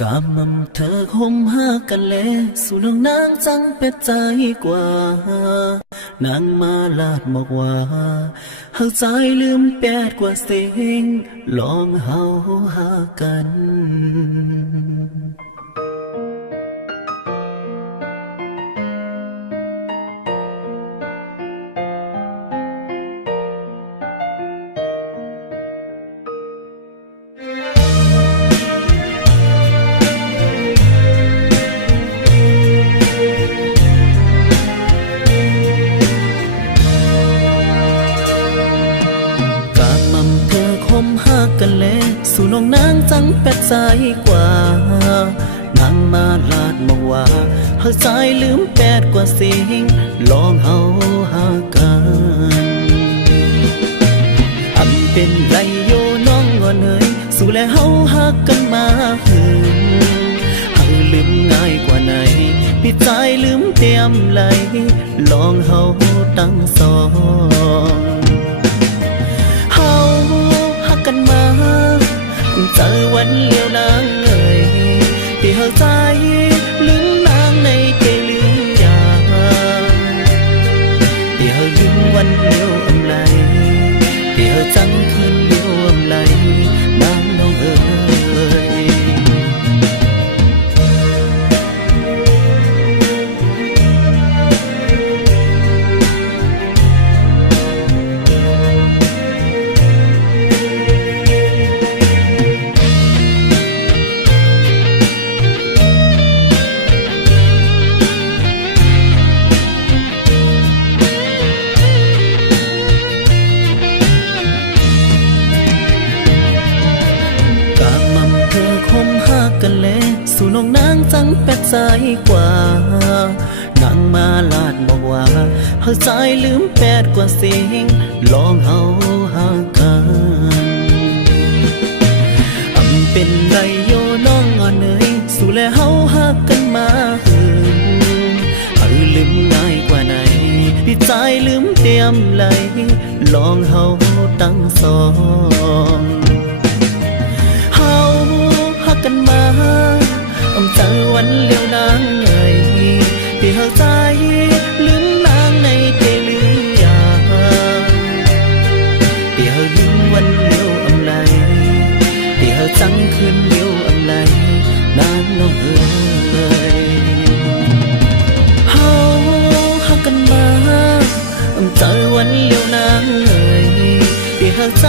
กำมันเธอคมหากันแลสู่น้องนางจังเป็ดใจกว่านางมาลาดบอกว่าหักใจลืมแปดกว่าเสียงลองเฮาหากันกันแลสู่น้องนางจังเป็ดใจกว่านางมาลาดบอกว่าหักใจลืมแปดกว่าสิ่งลองเฮาหากันอำเป็นไรโยน้องงอนเนยสู่และเฮาหากันมาหึงเฮาลืมง่ายกว่าไหนปิดใจลืมเตรียมไหลลองเฮาตั้งสองกันมาเจอวันเลี้ยวนางเอ่ยที่หักใจลืมนางในใจลืมยาที่หักลืมวันเลี้ยวอำไลที่หักจังคืนเลี้ยวอำไลนางน้องเอ่ยกันแลสู่น้องนางจังเป็ดใจกว่านางมาลาดบอกว่าหักใจลืมแปดกว่าสิ่งลองเฮาหากันอำเป็นไรโยน้องอ่อนเนยสู่และเฮาหากันมาหึงเฮาลืมง่ายกว่าไหนพี่ใจลืมเตรียมไหลลองเฮาตั้งสองกันมาเจอวันเลี้ยวนางเอ่ยที่หักใจลืมนางในใจลืมยาที่หักลืมวันเลี้ยวอำไลที่หักจังคืนเลี้ยวอำไลนางน้องเอ่ยเฮาหักกันมาเจอวันเลี้ยวนางเอ่ยที่หักใจ